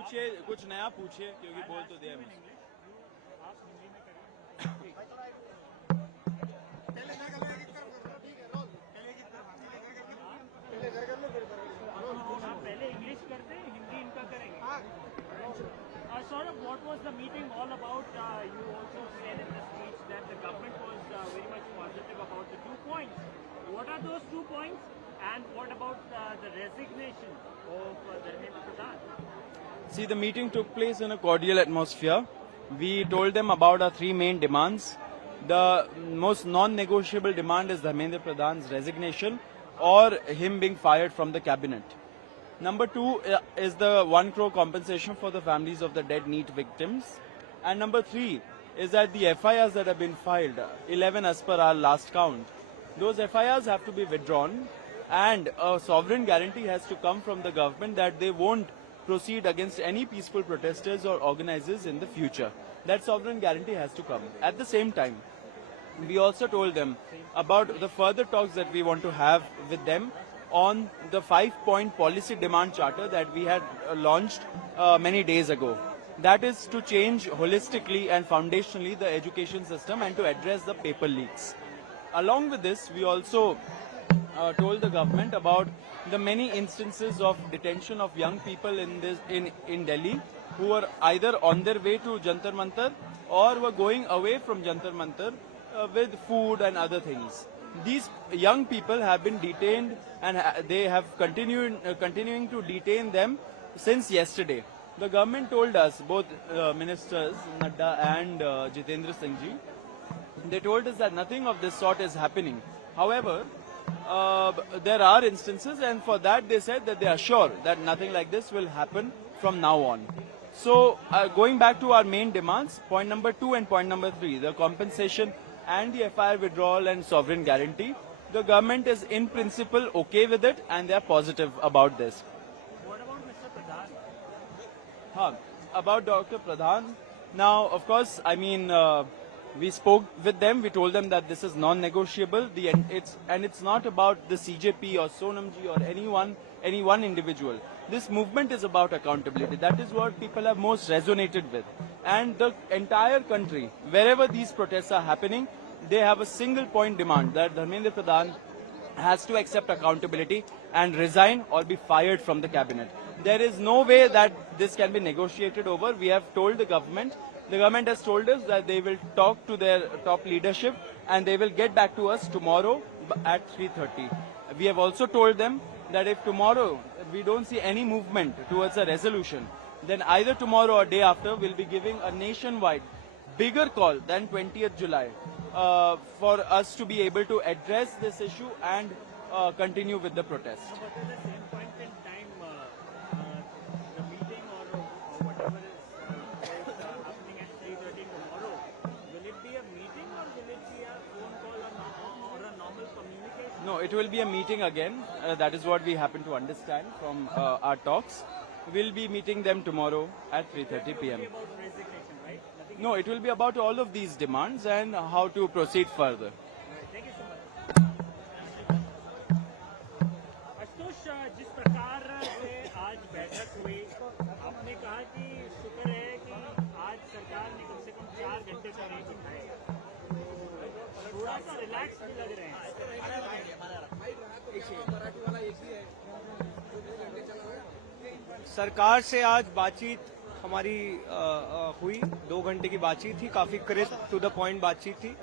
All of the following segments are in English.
पूछिए, कुछ नया पूछिए, क्योंकि बोल तो दिया मैंने। पहले इंग्लिश करते हैं, हिंदी इनका करेंगे। Saurabh, what was the meeting all about? You also said in the speech that the government was very much positive about the 2 points. What are those 2 points? And what about the resignation of Dharmendra Pradhan? See, the meeting took place in a cordial atmosphere. We told them about our 3 main demands. The most non-negotiable demand is Dharmendra Pradhan's resignation or him being fired from the cabinet. Number 2 is the 1 crore compensation for the families of the dead NEET victims. And number 3 is that the FIRs that have been filed, 11 as per our last count, those FIRs have to be withdrawn, and a sovereign guarantee has to come from the government that they won't proceed against any peaceful protesters or organizers in the future. That sovereign guarantee has to come. At the same time, we also told them about the further talks that we want to have with them on the 5-point policy demand charter that we had launched many days ago. That is to change holistically and foundationally the education system and to address the paper leaks. Along with this, we also told the government about the many instances of detention of young people in Delhi who were either on their way to Jantar Mantar or were going away from Jantar Mantar with food and other things. These young people have been detained, and they have continuing to detain them since yesterday. The government told us, both ministers Nadda and Jitendra Singh ji, they told us that nothing of this sort is happening. However, there are instances, and for that they said that they are sure that nothing like this will happen from now on. So, going back to our main demands, point number 2 and point number 3, the compensation and the FIR withdrawal and sovereign guarantee, the government is in principle okay with it, and they are positive about this. What about Mr. Pradhan? About Dr. Pradhan, now, of course, I mean, we spoke with them. We told them that this is non-negotiable. It's not about the CJP or Sonamji or any one individual. This movement is about accountability. That is what people have most resonated with. And the entire country, wherever these protests are happening, they have a single point demand that Dharmendra Pradhan has to accept accountability and resign or be fired from the cabinet. There is no way that this can be negotiated over. We have told the government has told us that they will talk to their top leadership and they will get back to us tomorrow at 3:30. We have also told them that if tomorrow we don't see any movement towards a resolution, then either tomorrow or day after we'll be giving a nationwide bigger call than 20th July for us to be able to address this issue and continue with the protest. But at the same point in time, the meeting or whatever is happening at 3:30 tomorrow, will it be a meeting or will it be a phone call or a normal communication? No, it will be a meeting again. That is what we happen to understand from our talks. We'll be meeting them tomorrow at 3:30 p.m. About resignation, right? Nothing. No, it will be about all of these demands and how to proceed further. Thank you so much. Ashutosh, जिस प्रकार से आज बैठक हुई, आपने कहा कि शुक्र है कि आज सरकार ने कम से कम 4 घंटे का ब्रेक उठाया, थोड़ा सा रिलैक्स भी लग रहे हैं। सरकार से आज बातचीत हमारी हुई, 2 घंटे की बातचीत थी, काफी क्रिस्प टू द पॉइंट बातचीत थी।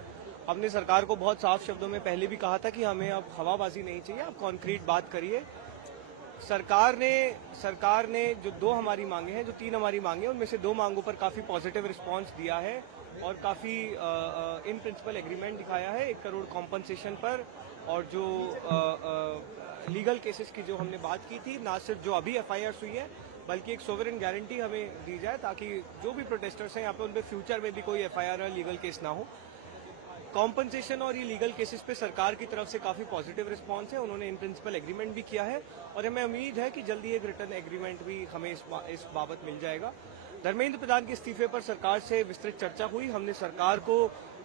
हमने सरकार को बहुत साफ शब्दों में पहले भी कहा था कि हमें अब हवाबाजी नहीं चाहिए, आप कॉन्क्रीट बात करिए। सरकार ने जो 2 हमारी मांगे हैं, जो 3 हमारी मांगे हैं, उनमें से 2 मांगों पर काफी पॉजिटिव रिस्पांस दिया है और काफी इन प्रिंसिपल एग्रीमेंट दिखाया है 1 करोड़ कॉम्पनसेशन पर, और जो लीगल केसेस की जो हमने बात की थी, ना सिर्फ जो अभी FIRs हुई है बल्कि एक सोवरेन गारंटी हमें दी जाए ताकि जो भी प्रोटेस्टर्स हैं यहाँ पे उन पे फ्यूचर में भी कोई FIR या लीगल केस ना हो। कॉम्पनसेशन और ये लीगल केसेस पे सरकार की तरफ से काफी पॉजिटिव रिस्पांस है, उन्होंने इन प्रिंसिपल एग्रीमेंट भी किया है और हमें उम्मीद है कि जल्दी एक रिटर्न एग्रीमेंट भी हमें इस बाबत मिल जाएगा। धर्मेंद्र प्रधान के इस्तीफे पर सरकार से विस्तृत चर्चा हुई। हमने सरकार को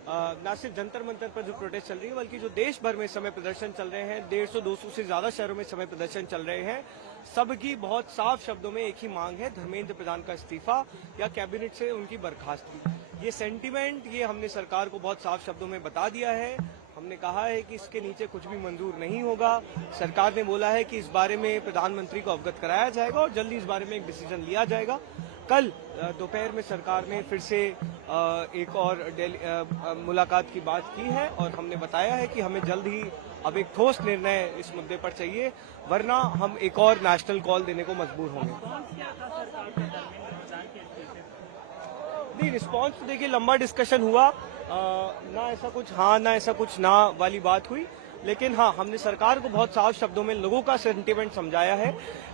न सिर्फ जंतर मंतर पर जो प्रोटेस्ट चल रही है बल्कि जो देश भर में समय प्रदर्शन चल रहे हैं, 150-200 से ज्यादा शहरों में समय प्रदर्शन चल रहे हैं, सबकी बहुत साफ शब्दों में एक ही मांग है, धर्मेंद्र प्रधान का इस्तीफा या कैबिनेट से उनकी बर्खास्तगी। ये सेंटीमेंट ये हमने सरकार को बहुत साफ शब्दों में बता दिया है। हमने कहा है कि इसके नीचे कुछ भी मंजूर नहीं होगा। सरकार ने बोला है कि इस बारे में प्रधानमंत्री को अवगत कराया जाएगा और जल्दी इस बारे में एक डिसीजन लिया जाएगा। कल दोपहर में सरकार ने फिर से एक और मुलाकात की बात की है और हमने बताया है कि हमें जल्द ही अब एक ठोस निर्णय इस मुद्दे पर चाहिए, वरना हम एक और नेशनल कॉल देने को मजबूर होंगे। नहीं, रिस्पांस तो देखिए लंबा डिस्कशन हुआ, ना ऐसा कुछ हाँ ना ऐसा कुछ ना वाली बात हुई, लेकिन हाँ हमने सरकार को बहुत साफ शब्दों में लोगों का सेंटीमेंट समझाया है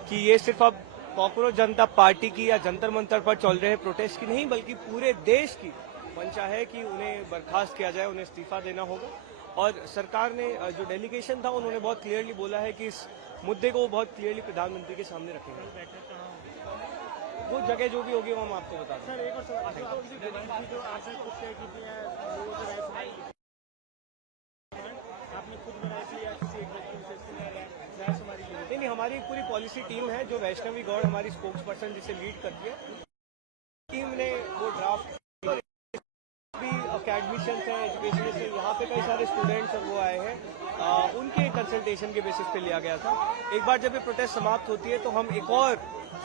कि ये सिर्फ अब पॉपुलर जनता पार्टी की या जंतर मंतर पर चल रहे प्रोटेस्ट की नहीं, बल्कि पूरे देश की मंशा है कि उन्हें बर्खास्त किया जाए, उन्हें इस्तीफा देना होगा। और सरकार ने जो डेलीगेशन था उन्होंने बहुत क्लियरली बोला है कि इस मुद्दे को बहुत क्लियरली प्रधानमंत्री के सामने रखेंगे। वो जगह जो भी होगी वो हम आपको बता दें। नहीं, हमारी पूरी पॉलिसी टीम है जो वैष्णवी गौड़ हमारी स्पोक्स पर्सन जिसे लीड करती है, टीम ने वो ड्राफ्ट भी अकेडमिशियंस हैं, एजुकेशनिस्ट हैं, यहाँ पे कई सारे स्टूडेंट्स और वो आए हैं, उनके कंसल्टेशन के बेसिस पे लिया गया था। एक बार जब ये प्रोटेस्ट समाप्त होती है तो हम एक और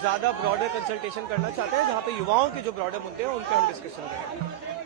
ज्यादा ब्रॉडर कंसल्टेशन करना चाहते हैं, जहाँ पे युवाओं के जो ब्रॉडर मुद्दे हैं उन पर हम डिस्कशन करेंगे।